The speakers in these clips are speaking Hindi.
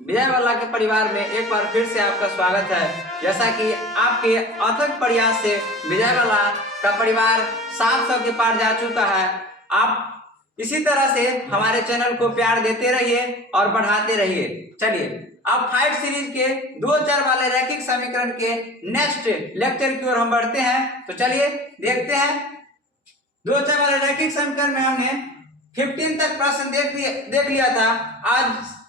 विजय वाला के परिवार में एक बार फिर से आपका स्वागत है। जैसा कि आपके अथक प्रयास से विजय वाला का परिवार 700 के पार जा चुका है। आप इसी तरह से हमारे चैनल को प्यार देते रहिए और बढ़ाते रहिए। चलिए अब फाइव सीरीज के 2 चर वाले रैखिक समीकरण के नेक्स्ट लेक्चर की ओर हम बढ़ते हैं। तो चलिए देखते हैं। 2 चर वाले रैखिक समीकरण में हमने 15 तक प्रश्न देख लिया था। आज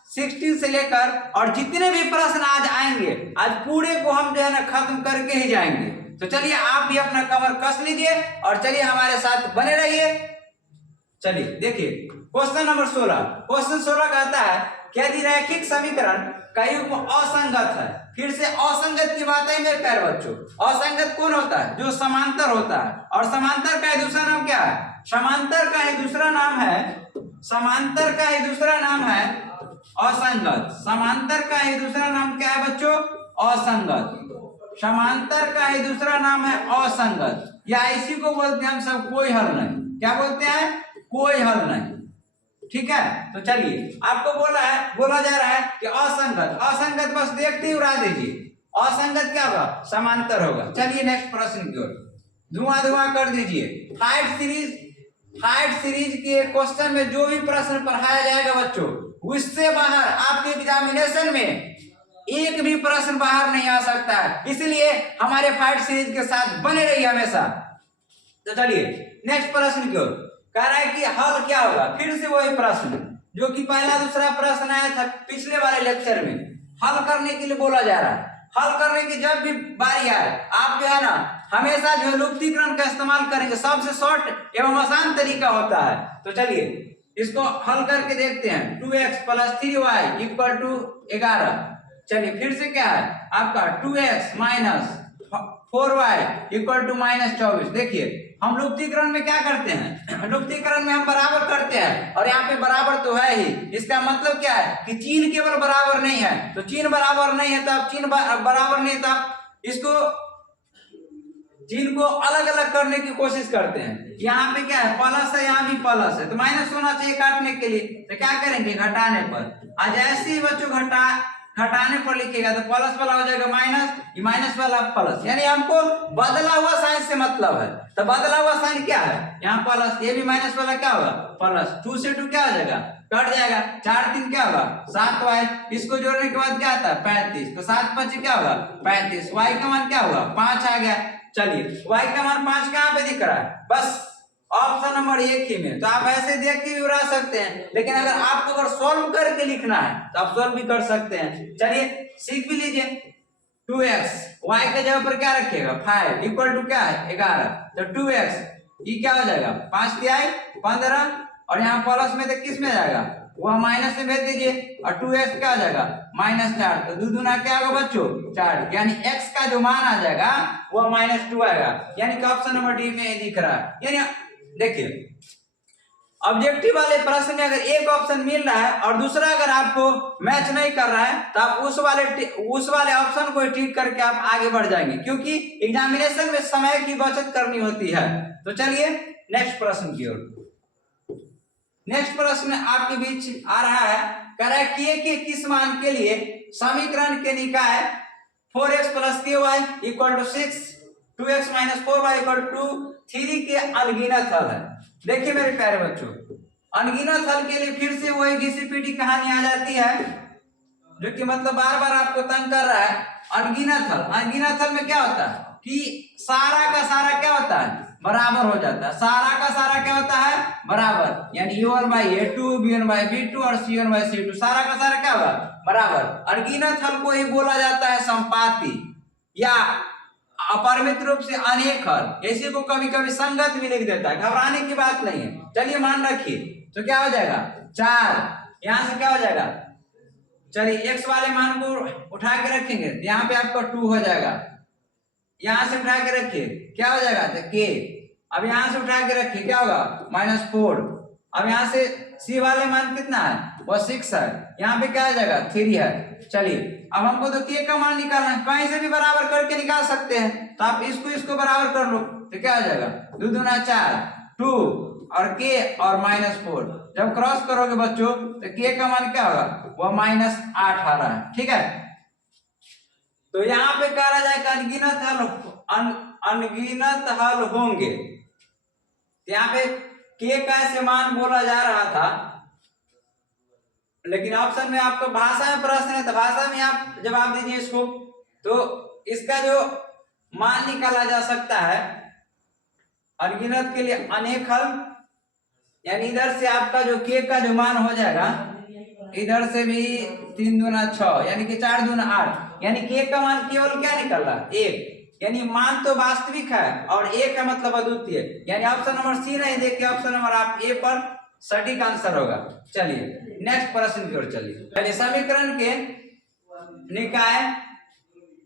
16 से लेकर और जितने भी प्रश्न आज आएंगे, आज पूरे को हम जो है ना खत्म करके ही जाएंगे। तो चलिए आप भी अपना कमर कस लीजिए और चलिए हमारे साथ बने रहिए। चलिए देखिए क्वेश्चन नंबर 16। क्वेश्चन 16 कहता है कि यदि रैखिक समीकरण का युग्म असंगत है। फिर से असंगत की बात है मेरे प्यारे बच्चों। असंगत कौन होता है? जो समांतर होता है। और समांतर का दूसरा नाम क्या है? समांतर का दूसरा नाम है असंगत। समांतर का दूसरा नाम क्या है बच्चों? असंगत। समांतर का दूसरा नाम है असंगत, या इसी को बोलते हैं हम सब कोई हल नहीं। क्या बोलते हैं? कोई हल नहीं। ठीक है, तो चलिए आपको बोला जा रहा है कि असंगत बस देखते ही उड़ा दीजिए। असंगत क्या होगा? समांतर होगा। चलिए नेक्स्ट प्रश्न की ओर धुआं कर दीजिए। हाइट सीरीज के क्वेश्चन में जो भी प्रश्न पढ़ाया जाएगा बच्चों, उससे बाहर आपके एग्जामिनेशन में एक भी प्रश्न बाहर नहीं आ सकता है। इसलिए हमारे फाइट सीरीज के साथ बने रहिए हमेशा। तो चलिए नेक्स्ट प्रश्न की ओर कह रहा है कि हल क्या होगा। फिर से वही प्रश्न जो कि पहला दूसरा प्रश्न आया था पिछले वाले लेक्चर में, हल करने के लिए बोला जा रहा है। हल करने की जब भी बारी आए, आप जो है ना हमेशा जो है लुप्तीकरण का इस्तेमाल करेंगे। सबसे शॉर्ट एवं आसान तरीका होता है। तो चलिए इसको हल करके देखते हैं। 2x + 3y = 11। चलिए फिर से क्या है आपका 2x - 4y = -24। देखिए हम लुप्तीकरण में क्या करते हैं? लुप्तीकरण में हम बराबर करते हैं, और यहाँ पे बराबर तो है ही। इसका मतलब क्या है कि चिन्ह केवल बराबर नहीं है। तो चिन्ह बराबर नहीं है तो आप बराबर नहीं तो आप इसको चिन्ह को अलग अलग करने की कोशिश करते हैं। यहाँ पे क्या है? प्लस है, यहाँ भी प्लस है तो माइनस होना चाहिए काटने के लिए। तो क्या करेंगे? घटाने पर। आज ऐसे ही बच्चों घटाने पर लिखेगा तो प्लस वाला हो जाएगा माइनस, माइनस वाला प्लस। यानी हमको बदला हुआ साइन से मतलब है। तो बदला हुआ साइन क्या है? यहाँ प्लस, ये भी माइनस वाला क्या होगा? प्लस। 2 से 2 क्या हो जाएगा? कट जाएगा। 4 3 क्या होगा? 7y। इसको जोड़ने के बाद क्या आता है? 35। तो 7 5 क्या होगा? 35। y का मान क्या होगा? 5 आ गया। चलिए y का मान 5 कहाँ पे दिख रहा है? बस ऑप्शन नंबर 1 ही में। तो आप ऐसे देख के भी उड़ा सकते हैं, लेकिन अगर आपको अगर सॉल्व करके लिखना है तो आप सॉल्व भी कर सकते हैं। चलिए सीख भी लीजिए। 2x y के जगह पर क्या रखिएगा? 5 = क्या है? 11। तो 2x ये क्या हो जाएगा? 5 तिहाई 15, और यहाँ प्लस में तो किस में जाएगा? वह माइनस में भेज दीजिए, और 2x क्या हो जाएगा? -4। तो 2 दूना क्या होगा बच्चों? 4। यानी x का जो मान आ जाएगा वह -2 आएगा। यानी कि ऑप्शन नंबर डी में दिख रहा है। यानी देखिए ऑब्जेक्टिव वाले प्रश्न में अगर एक ऑप्शन मिल रहा है और दूसरा अगर आपको मैच नहीं कर रहा है तो आप उस वाले ऑप्शन को ठीक करके आप आगे बढ़ जाएंगे, क्योंकि एग्जामिनेशन में समय की बचत करनी होती है। तो चलिए नेक्स्ट प्रश्न की ओर। नेक्स्ट प्रश्न आपके बीच आ रहा है, कह रहा है k के किस मान के लिए समीकरण के निकाय 4x + ky = 6, 2x - 4y = 3 के अनगिनत हल है। देखिए मेरे प्यारे बच्चों, अनगिनत हल के लिए फिर से वही घिसी-पिटी कहानी आ जाती है, जो कि मतलब बार बार आपको तंग कर रहा है। अनगिनत हल में क्या होता है कि सारा का सारा क्या होता है? बराबर हो जाता है। सारा का सारा क्या होता है? बराबर। यानी a1/a2, b1/b2 और c1/c2 सारा का सारा क्या होगा? बराबर। अनगिनत हल को ही बोला जाता है संपाती, या अपरिमित रूप से अनेक हल। इसी को कभी कभी संगत भी लिख देता है। घबराने की बात नहीं है। चलिए मान रखिए तो क्या हो जाएगा? 4। यहां से क्या हो जाएगा? चलिए x वाले मान को उठा के रखेंगे तो यहाँ पे आपका 2 हो जाएगा। यहां से उठा के रखिए क्या हो जाएगा? तो k। अब यहां से उठा के रखिए क्या होगा? -4। अब यहां से c वाले मान कितना है? वो 6 है। यहाँ पे क्या आ जाएगा? 3 है। चलिए अब हमको तो k का मान निकालना है, कहीं से भी बराबर करके निकाल सकते हैं। तो आप इसको बराबर कर लो तो क्या हो जाएगा? 2 दूना 4, 2 और के और -4, जब क्रॉस करोगे बच्चों तो के का मान क्या होगा, वो -8 आ रहा है। ठीक है, तो यहाँ पे कह रहा जाए कि अनगिनत हल होंगे। यहाँ पे के का ऐसे मान बोला जा रहा था, लेकिन ऑप्शन में आपको भाषा में प्रश्न है तो भाषा में आप जवाब दीजिए इसको। तो इसका जो मान निकाला जा सकता है अनगिनत के लिए अनेक हल, यानी इधर से आपका जो के का जो मान हो जाएगा, इधर से भी 3 दूना 6 यानी कि 4 दूना 8, यानी के का मान केवल क्या निकल रहा है, 1। यानी मान तो वास्तविक है और एक का मतलब अद्वितीय, यानी ऑप्शन नंबर सी नहीं देखिए, ऑप्शन नंबर आप ए पर सटीक आंसर होगा। चलिए नेक्स्ट प्रश्न की ओर चलिए। समीकरण के निकाय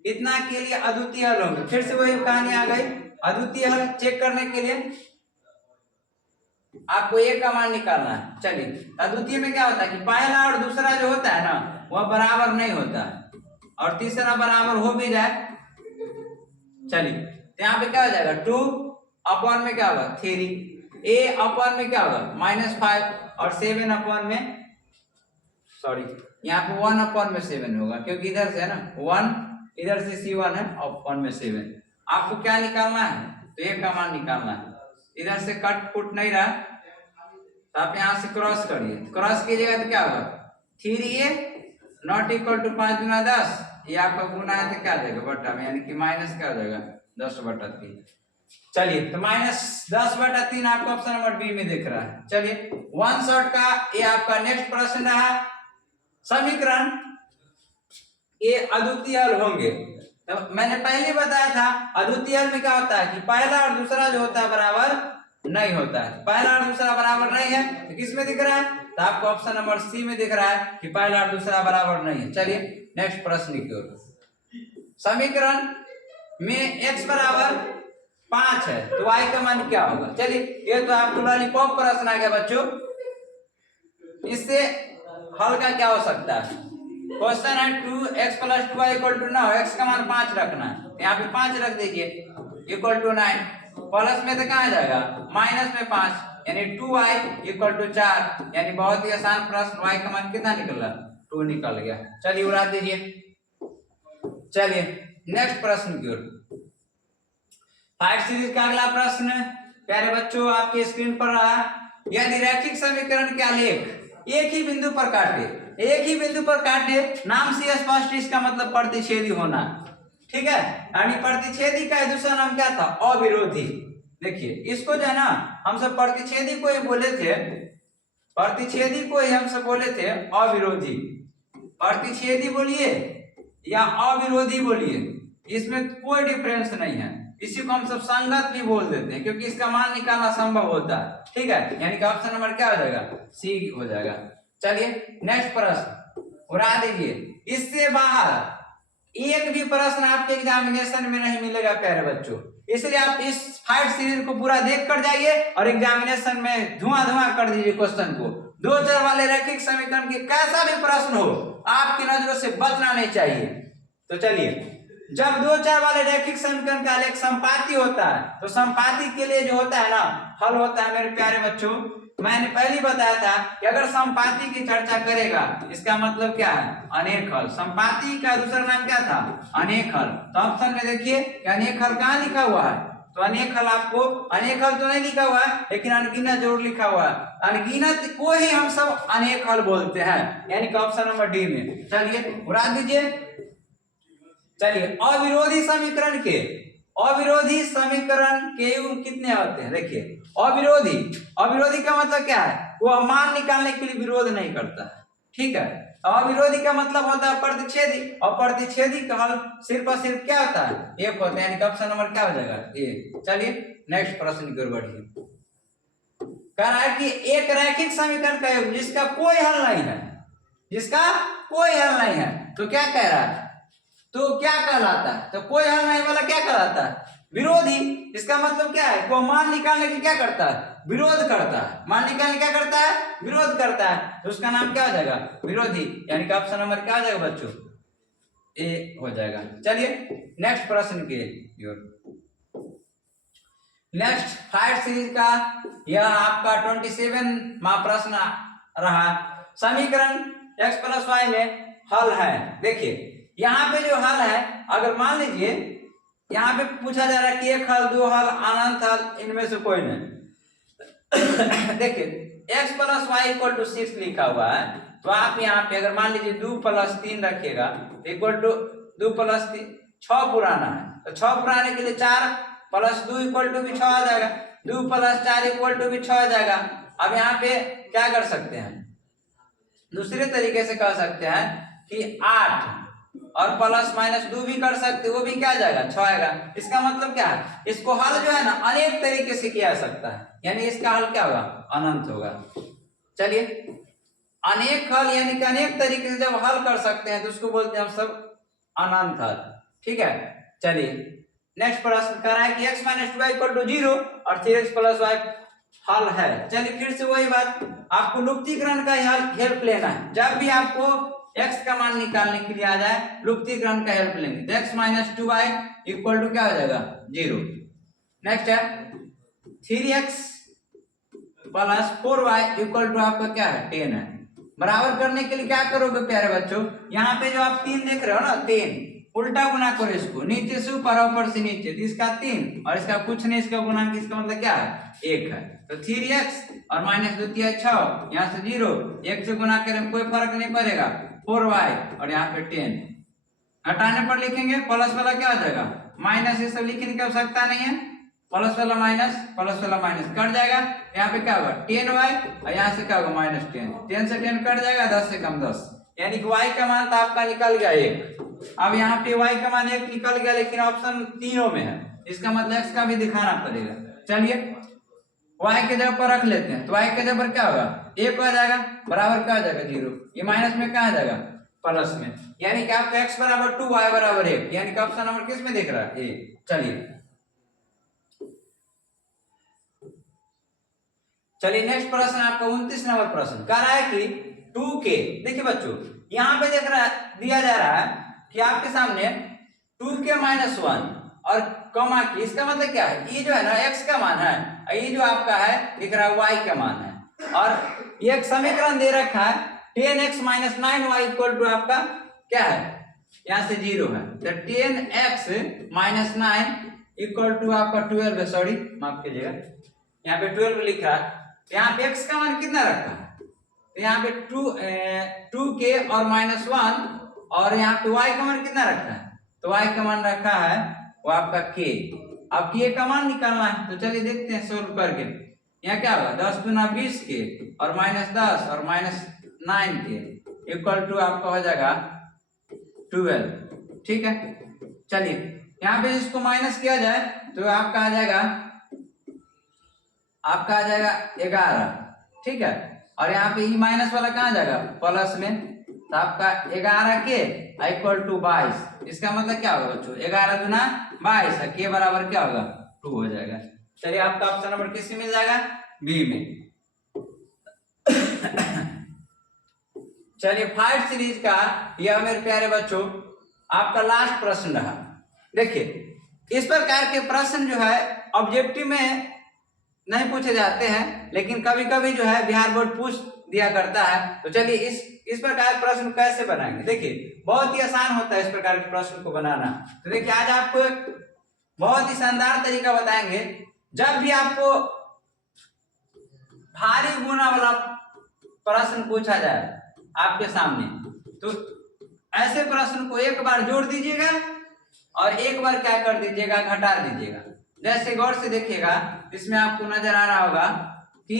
इतना के लिए अद्वितीय हल होंगे। फिर से वही कहानी आ गई, अद्वितीय हल चेक करने के लिए आपको एक का मान निकालना है। चलिए अद्वितीय में क्या होता है कि पहला और दूसरा जो होता है ना वह बराबर नहीं होता है, और तीसरा बराबर हो भी जाए। चलिए तो यहाँ पे क्या हो जाएगा, 2 अपॉन में क्या होगा 3, a अपॉन में क्या होगा -5, और 7 अपॉन में, सॉरी यहाँ पे 1 अपॉन में 7 होगा, क्योंकि इधर से है ना 1, इधर से C1 है, अपॉन में 7। आपको क्या निकालना है, तो a का मान निकालना है। इधर से कट फुट नहीं रहा तो आप यहाँ से क्रॉस करिए, क्रॉस कीजिएगा तो क्या होगा 3a नॉट इक्वल टू 5 गुना 10, ये आपका गुना है तो क्या आ जाएगा बट्टा में, यानी कि माइनस क्या हो जाएगा 10/3। चलिए तो -10/3 आपको ऑप्शन नंबर बी में दिख रहा है। चलिए वन शॉट का ये आपका नेक्स्ट प्रश्न रहा, समीकरण ये अद्वितीय हल होंगे। तो मैंने पहले बताया था अद्वितीय हल में क्या होता है कि पहला और दूसरा जो होता है बराबर नहीं होता है। पहला और दूसरा बराबर नहीं है तो किस में दिख रहा है, तो आपको ऑप्शन नंबर सी में दिख रहा है कि पहला और दूसरा बराबर नहीं है। चलिए नेक्स्ट प्रश्न की ओर। समीकरण में x बराबर 5 है तो y का मान क्या होगा। चलिए ये तो आपको लॉलीपॉप प्रश्न आ गया बच्चों, इससे हल का क्या हो सकता है। क्वेश्चन है 2x + 2y = 9, x का मान 5 रखना है, यहाँ पे 5 रख दीजिए इक्वल टू 9, प्लस में तो कहाँ जाएगा माइनस में 5, यानी 2y = 4, यानी बहुत ही आसान प्रश्न, y का मान कितना निकला 2 निकल गया। चलिए उड़ा दीजिए। चलिए नेक्स्ट प्रश्न की ओर। 5 सीरीज का अगला प्रश्न प्यारे बच्चों आपके स्क्रीन पर रहा, यदि रैखिक समीकरण के आलेख एक ही बिंदु पर काटे, एक ही बिंदु पर काटे, नाम से स्पष्ट इसका मतलब प्रतिच्छेदी होना। ठीक है, यानी प्रतिच्छेदी का दूसरा नाम क्या था, अविरोधी। देखिए इसको जो है ना हम सब प्रतिच्छेदी को ही बोले थे, प्रतिच्छेदी को ही हम सब बोले थे अविरोधी। प्रतिच्छेदी बोलिए या अविरोधी बोलिए, इसमें कोई डिफरेंस नहीं है। इसी को हम सब संगत भी बोल देते हैं क्योंकि इसका मान निकालना संभव होता है। ठीक है, यानी कि ऑप्शन नंबर क्या हो जाएगा सी हो जाएगा। चलिए नेक्स्ट प्रश्न उड़ा दीजिए। इससे बाहर एक भी प्रश्न आपके एग्जामिनेशन में नहीं मिलेगा प्यारे बच्चों, इसलिए आप इस 5 सीरीज को पूरा देख कर जाइए और एग्जामिनेशन में धुआं कर दीजिए क्वेश्चन को। 2 चर वाले रैखिक समीकरण के कैसा भी प्रश्न हो आपकी नजरों से बचना नहीं चाहिए। तो चलिए जब 2 चर वाले रैखिक समीकरण का आलेख संपाती होता है तो संपाती के लिए जो होता है ना हल होता है मेरे प्यारे बच्चों, मैंने पहले बताया था कि अगर संपाती की चर्चा करेगा इसका मतलब क्या है अनेक हल। संपाती का दूसरा नाम क्या था अनेक हल। तो ऑप्शन में देखिए कि अनेक हल कहाँ लिखा हुआ है, तो अनेक हल आपको, अनेक हल तो नहीं लिखा हुआ है लेकिन अनगिनत जरूर लिखा हुआ है। अनगिनत को ही हम सब अनेक हल बोलते हैं, यानी कि ऑप्शन नंबर डी में। चलिए उड़ा दीजिए। चलिए अविरोधी समीकरण के, अविरोधी समीकरण के युग कितने होते हैं। देखिए अविरोधी, अविरोधी का मतलब क्या है, वो मान निकालने के लिए विरोध नहीं करता है। ठीक है, अविरोधी का मतलब होता है प्रतिच्छेदी, और प्रतिच्छेदी का हल सिर्फ और सिर्फ क्या होता है एक होता है, यानी कि ऑप्शन नंबर क्या हो जाएगा ए। चलिए नेक्स्ट प्रश्न की ओर बढ़िए। कह रहा है कि एक रैखिक समीकरण का योग जिसका कोई हल नहीं है, जिसका कोई हल नहीं है, तो क्या कह रहा है, तो क्या कहलाता है, तो कोई हल नहीं वाला क्या कहलाता है विरोधी। इसका मतलब क्या है, वो मान निकालने के क्या करता है विरोध करता है, मान निकालने क्या करता है विरोध करता है, तो उसका नाम क्या हो जाएगा विरोधी, यानी कि ऑप्शन नंबर क्या हो जाएगा बच्चों ए हो जाएगा। चलिए नेक्स्ट प्रश्न के ओर। नेक्स्ट 5 सीरीज का यह आपका 27वां प्रश्न रहा। समीकरण x प्लस वाई में हल है। देखिए यहाँ पे जो हल है, अगर मान लीजिए यहाँ पे पूछा जा रहा है कि एक हल, दो हल, अनंत हल, इनमें से कोई नहीं। देखिए x plus Y equal to 6 लिखा हुआ है, तो आप यहाँ पे अगर मान लीजिए 2 प्लस 3 रखिएगा इक्वल टू 2 प्लस 3 6 पुराना है, तो 6 पुराने के लिए 4 प्लस 2 इक्वल टू भी 6 आ जाएगा, 2 प्लस 4 इक्वल टू भी 6 आ जाएगा। अब यहाँ पे क्या कर सकते हैं, दूसरे तरीके से कर सकते हैं कि 8 और प्लस माइनस 2 भी कर सकते, वो भी क्या आ जाएगा 6 आएगा। इसका मतलब क्या है, इसको हल जो है ना अनेक तरीके से किया जा सकता है, यानी इसका हल क्या होगा, अनंत होगा। चलिए अनेक हल यानी कि अनेक तरीके से जब हल कर सकते हैं तो उसको बोलते हैं हम सब अनंत हल। ठीक है, चलिए नेक्स्ट प्रश्न कर रहा है कि x minus 2y equal to 0 और 3x प्लस वाई हल है। चलिए फिर से वही बात, आपको लुप्तीकरण का हेल्प लेना है। जब भी आपको x का मान निकालने के लिए आ जाए लुप्तीकरण का हेल्प लेंगे, तो x minus 2y equal to क्या हो जाएगा 0। नेक्स्ट है 3x plus 4y equal to आपका क्या है 10 है। बराबर करने के लिए क्या करोगे प्यारे बच्चों, यहाँ पे जो आप 3 देख रहे हो ना, 3 उल्टा गुना करो इसको, नीचे से ऊपर ऊपर से नीचे, तो इसका 3 और इसका कुछ नहीं, इसका गुणा इसका मतलब क्या है 1 है। तो 3x और माइनस 2 6, यहाँ से 0, 1 से गुना करें कोई फर्क नहीं पड़ेगा, 4y और यहाँ पे 10। हटाने पर लिखेंगे प्लस वाला क्या हो जाएगा माइनस, ये सब लिखने की आवश्यकता नहीं है, प्लस वाला माइनस कट जाएगा, यहाँ पे क्या होगा 10y और यहाँ से क्या होगा माइनस 10, 10 से 10 कट जाएगा, 10 से कम 10, यानी कि y का मान तो आपका निकल गया 1। अब यहाँ पे y का मान 1 निकल गया, लेकिन ऑप्शन तीनों में है, इसका मतलब x का भी दिखाना पड़ेगा। चलिए y के जगह पर रख लेते हैं, तो y के जगह पर क्या होगा 1 आ जाएगा, बराबर क्या आ जाएगा 0, ये माइनस में क्या आ जाएगा प्लस में, यानी कि आपका x बराबर 2 y बराबर 1, यानी कि ऑप्शन नंबर किस में दिख रहा है ए। चलिए नेक्स्ट प्रश्न आपका 29 नंबर प्रश्न कह रहा है कि 2k, देखिए बच्चों यहाँ पे दिया जा रहा है कि आपके सामने 2k माइनस 1 और कमा की, इसका मतलब क्या है, ये जो है ना x का मान है, ये जो आपका है दिख रहा है y का मान है, और ये एक समीकरण दे रखा है 10x minus 9y equal to आपका क्या है, यहाँ से 0 है, तो 10x माइनस 9 इक्वल टू आपका 12 है, सॉरी माफ कीजिएगा यहाँ पे 12 लिख रहा है, यहाँ पे x का मान कितना रखा है, तो यहाँ पे 2k और माइनस 1 और यहाँ पे y का मान कितना रखा है, तो y का मान रखा है वो आपका k। अब k का मान निकालना है, तो चलिए देखते हैं सोल्व करके। यहाँ क्या होगा 10 दूना 20k और माइनस 10 और माइनस 9k इक्वल टू आपका हो जाएगा 12। ठीक है, चलिए यहाँ पे इसको माइनस किया जाए तो आपका आ जाएगा 11। ठीक है, और यहाँ पे माइनस वाला कहाँ जाएगा प्लस में, तो आपका 11k इक्वल टू 22, इसका मतलब क्या होगा बच्चों 11 दूना 22 है, k बराबर क्या होगा 2 हो जाएगा। चलिए आपका ऑप्शन नंबर किस में मिल जाएगा बी में। चलिए 5 सीरीज का यह मेरे प्यारे बच्चों आपका लास्ट प्रश्न रहा। देखिए इस प्रकार के प्रश्न जो है ऑब्जेक्टिव में नहीं पूछे जाते हैं, लेकिन कभी कभी जो है बिहार बोर्ड पूछ दिया करता है। तो चलिए इस प्रकार प्रश्न कैसे बनाएंगे, देखिए बहुत ही आसान होता है इस प्रकार के प्रश्न को बनाना। तो देखिए आज आपको एक बहुत ही शानदार तरीका बताएंगे, जब भी आपको भारी गुना वाला प्रश्न पूछा जाए आपके सामने, तो ऐसे प्रश्न को एक बार जोड़ दीजिएगा और एक बार क्या कर दीजिएगा घटा दीजिएगा। जैसे गौर से देखिएगा, इसमें आपको नजर आ रहा होगा कि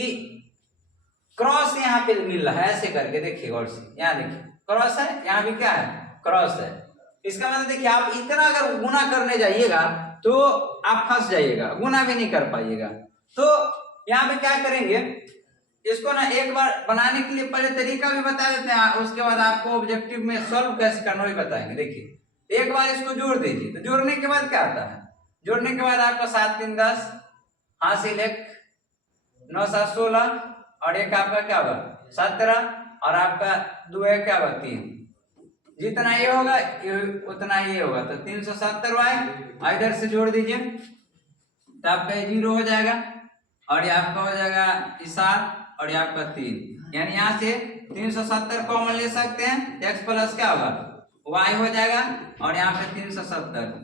क्रॉस यहाँ पे मिल रहा है, ऐसे करके देखिए गौर से, यहाँ देखिए क्रॉस है, यहाँ भी क्या है क्रॉस है। इसका मतलब देखिए आप इतना अगर गुना करने जाइएगा तो आप फंस जाइएगा, गुना भी नहीं कर पाइएगा। तो यहाँ पे क्या करेंगे, इसको ना एक बार बनाने के लिए पहले तरीका भी बता देते हैं, उसके बाद आपको ऑब्जेक्टिव में सॉल्व कैसे करना भी बताएंगे। देखिए एक बार इसको जोड़ दीजिए, तो जोड़ने के बाद क्या आता है, जोड़ने के बाद आपका 7 3 10 हासिल 1 9 7 16 और एक आपका क्या होगा 17 और आपका 2 है क्या होगा 3, जितना ये होगा उतना ये होगा, तो 370y इधर से जोड़ दीजिए तो आपका ये 0 हो जाएगा और ये आपका हो जाएगा 7 और ये आपका 3, यानी यहाँ से 370 कॉमन ले सकते हैं। x प्लस क्या होगा y हो जाएगा और यहाँ पे 370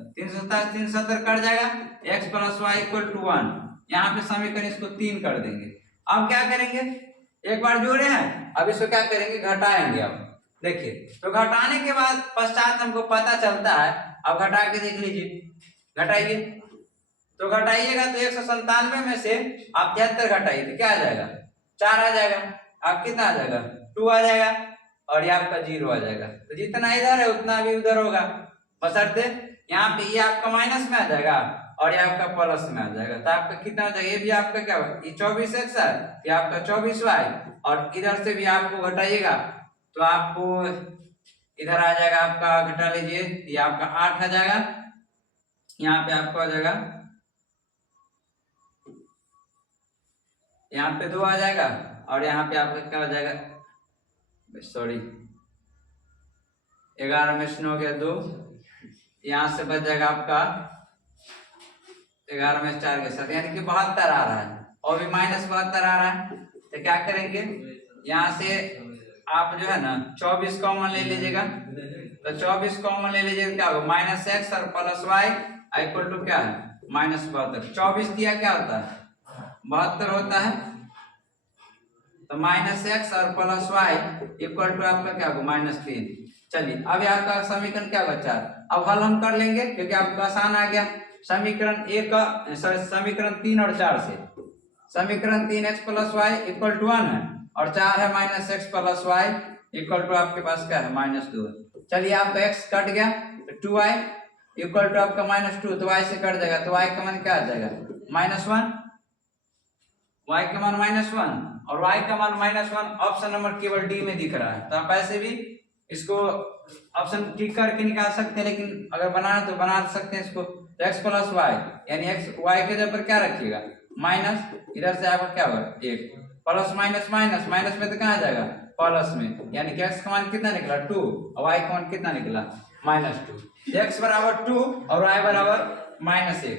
कट जाएगा, x plus Y equal to 1। यहाँ पे समीकरण इसको 3 कर देंगे। अब क्या करेंगे, एक बार जोड़े हैं, अब इसको क्या करेंगे घटाएंगे। अब देखिए तो घटाने के बाद पश्चात हमको पता चलता है, अब घटा के देख लीजिए, घटाइए तो घटाइएगा तो 197 में से आप 73 घटाइए तो क्या आ जाएगा 4 आ जाएगा, आप कितना आ जाएगा 2 आ जाएगा और ये आपका 0 आ जाएगा। तो जितना इधर है उतना भी उधर होगा, बशर्ते यहाँ पे ये आपका माइनस में आ जाएगा और ये आपका प्लस में आ जाएगा। तो आपका कितना हो जाएगा, ये भी आपका क्या होगा, ये 24x है, ये आपका 24y और इधर से भी आपको घटाइएगा तो आपको इधर आ जाएगा, आपका घटा लीजिए, ये आपका 8 आ जाएगा, यहाँ पे आपको आ जाएगा, यहाँ पे 2 आ जाएगा और यहाँ पे आपका क्या हो जाएगा, सॉरी 11 में से 9 हो गया 2, यहाँ से बच जाएगा आपका 11 में 4 के साथ, यानी कि 72 आ रहा है और भी -72 आ रहा है। तो क्या करेंगे, यहाँ से आप जो है ना 24 कॉमन ले लीजिएगा, तो 24 कॉमन ले लीजिएगा क्या होगा -x और प्लस y इक्वल टू क्या है -72। 24 दिया क्या होता है 72 होता है, तो -x और प्लस y इक्वल टू आपका क्या होगा -3। चलिए अब आपका समीकरण क्या बचा, अब हल हम कर लेंगे क्योंकि आपको आसान आ गया। समीकरण 1 का समीकरण 3 और 4 से, समीकरण 3x plus Y equal to 1 है और 4 है -x plus Y equal to आपके पास क्या है -2। चलिए आपका x कट गया तो 2y इक्वल टू आपका -2, तो y से कट जाएगा तो y का मान क्या आ जाएगा -1, y का मान -1 और y का मान -1। ऑप्शन नंबर केवल डी में दिख रहा है, तो आप ऐसे भी इसको ऑप्शन टिक करके निकाल सकते हैं, लेकिन अगर बनाना तो बना सकते हैं इसको। तो x प्लस वाई यानी x y के जगह पर क्या रखिएगा माइनस, इधर से आपका क्या होगा 1, प्लस माइनस माइनस माइनस में तो कहाँ जाएगा प्लस में, यानी कि x का मान कितना निकला 2 और y का मान कितना निकला -2। x बराबर 2 और y बराबर -1।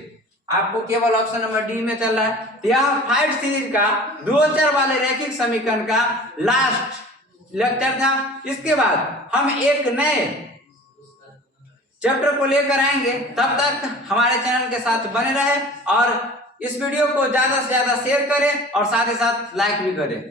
आपको केवल ऑप्शन नंबर डी में चल रहा है। यह 5 सीरीज का 2 चर वाले रैखिक समीकरण का लास्ट लेक्चर था। इसके बाद हम एक नए चैप्टर को लेकर आएंगे, तब तक हमारे चैनल के साथ बने रहे और इस वीडियो को ज्यादा से ज्यादा शेयर करें और साथ ही साथ लाइक भी करें।